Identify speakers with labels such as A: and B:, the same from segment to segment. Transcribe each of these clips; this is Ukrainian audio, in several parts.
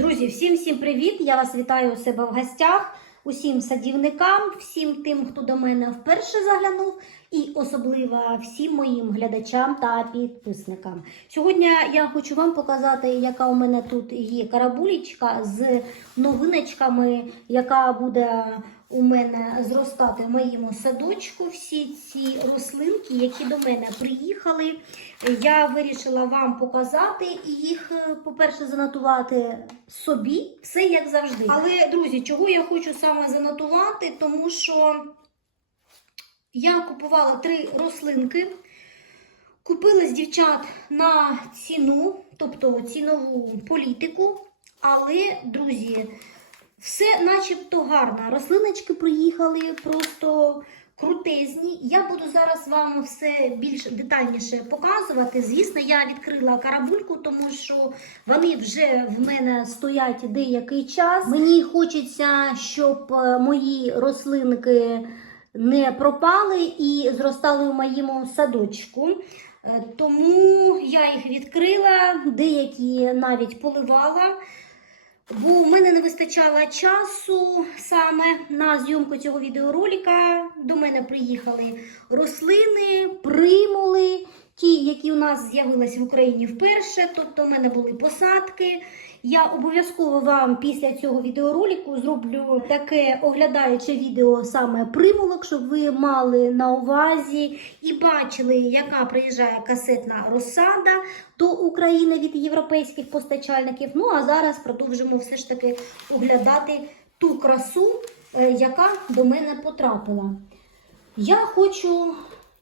A: Друзі, всім всім привіт! Я вас вітаю у себе в гостях, усім садівникам, всім тим, хто до мене вперше заглянув, і особливо всім моїм глядачам та підписникам. Сьогодні я хочу вам показати, яка у мене тут є карабулічка з новиночками, яка буде у мене зростати в моєму садочку. Всі ці рослинки, які до мене приїхали, я вирішила вам показати і їх, е, по-перше, занотувати собі, все як завжди. Але, друзі, чого я хочу саме занотувати, тому що я купувала три рослинки. Купила з дівчат на ціну, тобто цінову політику. Але, друзі, все начебто гарно. Рослиночки приїхали просто крутезні. Я буду зараз вам все більш детальніше показувати. Звісно, я відкрила карабульку, тому що вони вже в мене стоять деякий час. Мені хочеться, щоб е, мої рослинки не пропали і зростали у моєму садочку. Е, Тому я їх відкрила, деякі навіть поливала. Бо в мене не вистачало часу саме на зйомку цього відеоролика. До мене приїхали рослини, примули, ті, які у нас з'явилися в Україні вперше. Тобто, в мене були посадки. Я обов'язково вам після цього відеоролику зроблю таке оглядаюче відео саме примулок, щоб ви мали на увазі і бачили, яка приїжджає касетна розсада до України від європейських постачальників. Ну а зараз продовжимо все ж таки оглядати ту красу, е, яка до мене потрапила. Я хочу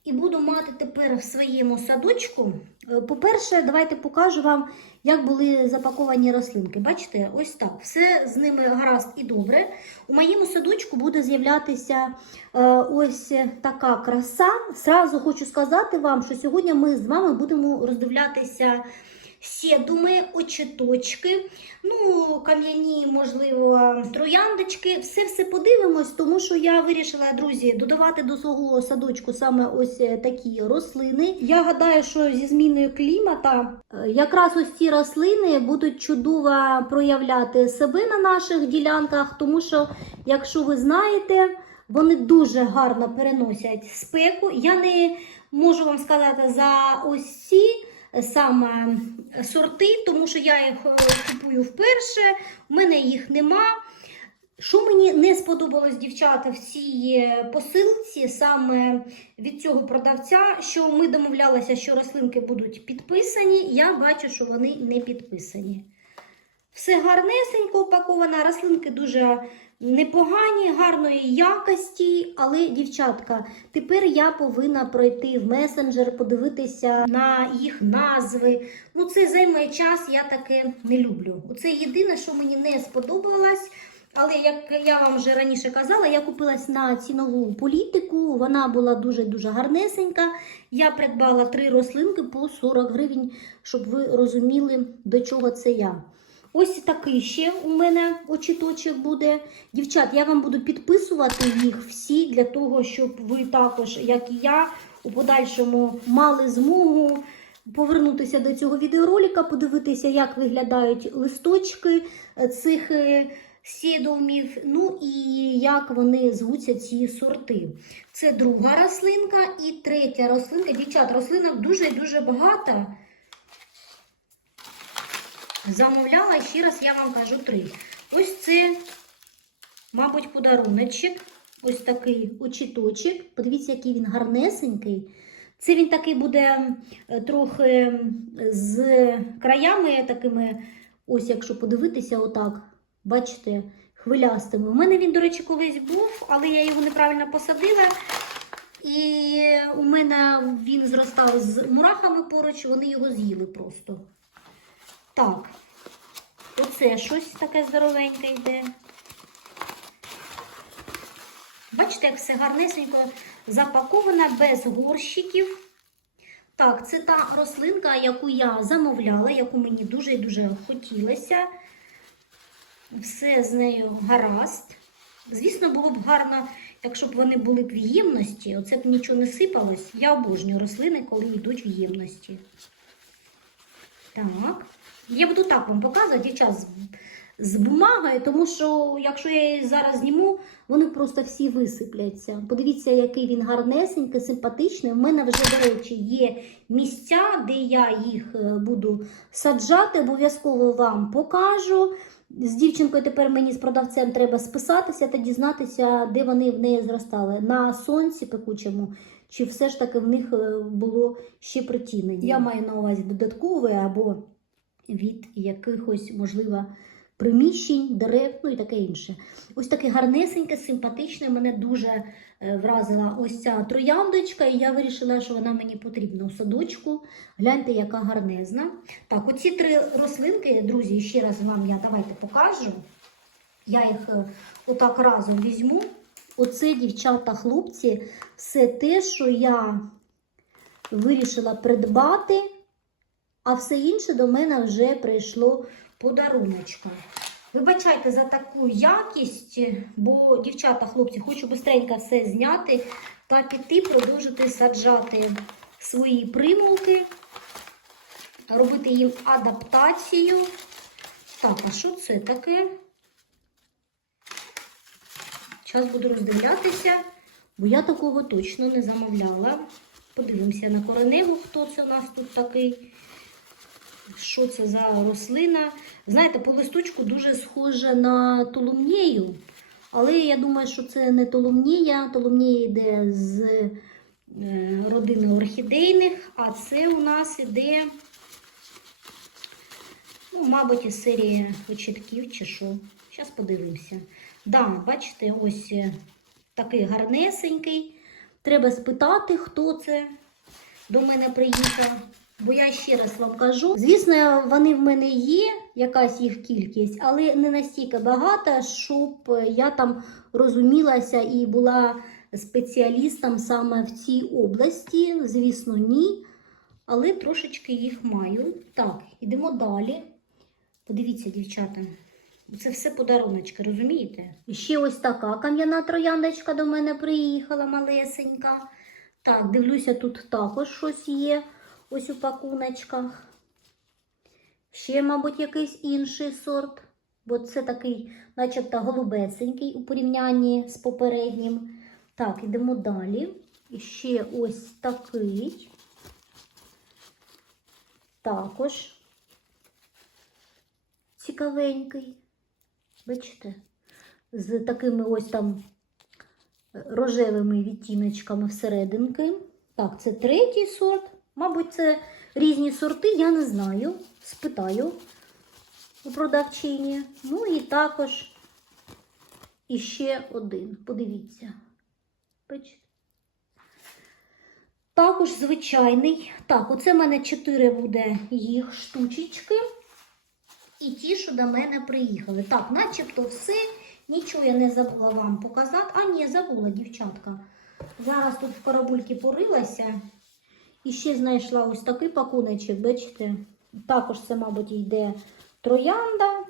A: і буду мати тепер в своєму садочку. Е, По-перше, давайте покажу вам, як були запаковані рослинки. Бачите, ось так. Все з ними гаразд і добре. У моєму садочку буде з'являтися е, ось така краса. Сразу хочу сказати вам, що сьогодні ми з вами будемо роздивлятися сєдуми, очіточки, ну, кам'яні, можливо, трояндочки. Все все подивимось, тому що я вирішила, друзі, додавати до свого садочку саме ось е, такі рослини. Я гадаю, що зі зміною клімата е, якраз ось ці рослини будуть чудово проявляти себе на наших ділянках, тому що, якщо ви знаєте, вони дуже гарно переносять спеку. Я не можу вам сказати за ось ці саме сорти, тому що я їх е, купую вперше, в мене їх нема. Що мені не сподобалось, дівчата, в цій е, посилці саме від цього продавця, що ми домовлялися, що рослинки будуть підписані, я бачу, що вони не підписані. Все гарнесенько упаковано, рослинки дуже непогані, гарної якості, але, дівчатка, тепер я повинна пройти в месенджер, подивитися на їх назви. Ну, це займе час, я таке не люблю. Оце єдине, що мені не сподобалось. Але як я вам вже раніше казала, я купилась на цінову політику. Вона була дуже-дуже гарнесенька. Я придбала три рослинки по 40 гривень, щоб ви розуміли, до чого це я. Ось такий ще у мене очіточок буде. Дівчат, я вам буду підписувати їх всі для того, щоб ви також, як і я, у подальшому мали змогу повернутися до цього відеоролика, подивитися, як виглядають листочки цих е, сідомів, ну і як вони звуться ці сорти. Це друга рослинка і третя рослинка. Дівчат, рослинок дуже-дуже багато. Замовляла, ще раз я вам кажу три. Ось це, мабуть, подаруночок. Ось такий очіточок. Подивіться, який він гарнесенький. Це він такий буде трохи з краями такими, ось якщо подивитися, отак, бачите, хвилястими. У мене він, до речі, колись був, але я його неправильно посадила. І у мене він зростав з мурахами поруч, вони його з'їли просто. Так, оце щось таке здоровеньке йде. Бачите, як все гарнесенько запаковано, без горщиків. Так, це та рослинка, яку я замовляла, яку мені дуже і дуже хотілося. Все з нею гаразд. Звісно, було б гарно, якщо б вони були б в ємності, оце б нічого не сипалось. Я обожнюю рослини, коли йдуть в ємності. Так. Я буду так вам показувати. Зараз з бумагою, тому що якщо я її зараз зніму, вони просто всі висипляться. Подивіться, який він гарнесенький, симпатичний. У мене вже, до речі, є місця, де я їх е, буду саджати. Обов'язково вам покажу. З дівчинкою тепер мені з продавцем треба списатися та дізнатися, де вони в неї зростали. На сонці пекучому, чи все ж таки в них е, було ще притінення. Я маю на увазі додаткове або від якихось, можливо, приміщень, дерев, ну і таке інше. Ось таке гарнесеньке, симпатичне, мене дуже е, вразила ось ця трояндочка, і я вирішила, що вона мені потрібна у садочку. Гляньте, яка гарнезна. Так, оці три рослинки, друзі, ще раз вам я давайте покажу. Я їх е, отак разом візьму. Оце, дівчата, хлопці, все те, що я вирішила придбати, а все інше до мене вже прийшло подаруночком. Вибачайте за таку якість, бо, дівчата, хлопці, хочу швидко все зняти та піти продовжити саджати свої примулки, робити їм адаптацію. Так, а що це таке? Зараз буду роздивлятися, бо я такого точно не замовляла. Подивимося на кореневу, хто це у нас тут такий. Що це за рослина? Знаєте, по листочку дуже схоже на толумнію. Але я думаю, що це не толумнія. Толумнія йде з е, родини орхідейних, а це у нас іде, ну, мабуть, із серії початків чи що. Зараз подивимося. Да, бачите, ось е, такий гарнесенький. Треба спитати, хто це до мене приїхав. Бо я ще раз вам кажу, звісно, вони в мене є, якась їх кількість, але не настільки багата, щоб я там розумілася і була спеціалістом саме в цій області. Звісно, ні. Але трошечки їх маю. Так, ідемо далі. Подивіться, дівчата. Це все подаруночки, розумієте? І ще ось така кам'яна трояндочка до мене приїхала малесенька. Так, дивлюся, тут також щось є. Ось у пакуночках. Ще, мабуть, якийсь інший сорт, бо це такий, начебто, голубесенький у порівнянні з попереднім. Так, йдемо далі. І ще ось такий. Також цікавенький. Бачите? З такими ось там рожевими відтіночками всерединки. Так, це третій сорт. Мабуть, це різні сорти, я не знаю. Спитаю у продавчині. Ну і також іще один. Подивіться. Бачите? Також звичайний. Так, оце в мене 4 буде їх штучечки. І ті, що до мене приїхали. Так, начебто все. Нічого я не забула вам показати. А, ні, забула, дівчатка. Зараз тут в карабульки порилася. І ще знайшла ось такий пакуночок, бачите? Також це, мабуть, йде троянда.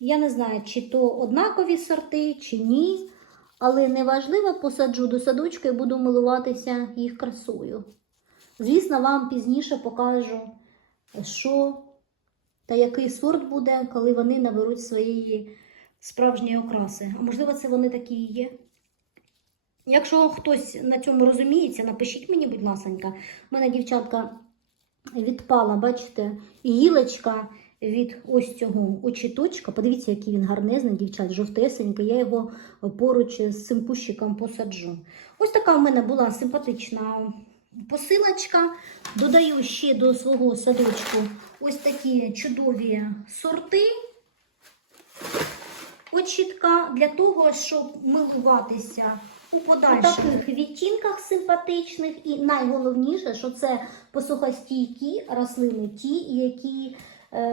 A: Я не знаю, чи то однакові сорти, чи ні. Але неважливо, посаджу до садочка і буду милуватися їх красою. Звісно, вам пізніше покажу, що та який сорт буде, коли вони наберуть своєї справжньої окраси. А можливо, це вони такі і є. Якщо хтось на цьому розуміється, напишіть мені, будь ласенька. У мене дівчатка відпала, бачите, гілочка від ось цього очіточка. Подивіться, який він гарнезний, дівчат, жовтесенький. Я його поруч з цим кущиком посаджу. Ось така в мене була симпатична посилочка. Додаю ще до свого садочку ось такі чудові сорти. Очітка для того, щоб милуватися у подальших таких відтінках симпатичних. І найголовніше, що це посухостійкі рослини, ті, які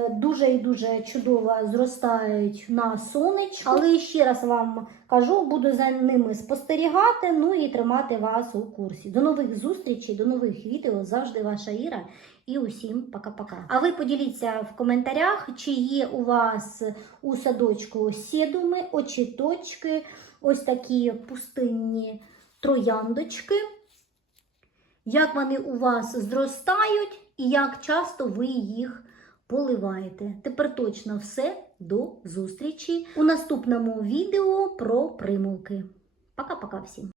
A: дуже і дуже чудово зростають на сонечку. Але ще раз вам кажу, буду за ними спостерігати, ну і тримати вас у курсі. До нових зустрічей, до нових відео. Завжди ваша Іра. І усім пока-пока. А ви поділіться в коментарях, чи є у вас у садочку сідуми, очіточки, ось такі пустинні трояндочки. Як вони у вас зростають і як часто ви їх поливайте. Тепер точно все. До зустрічі у наступному відео про примулки. Пока-пока всім!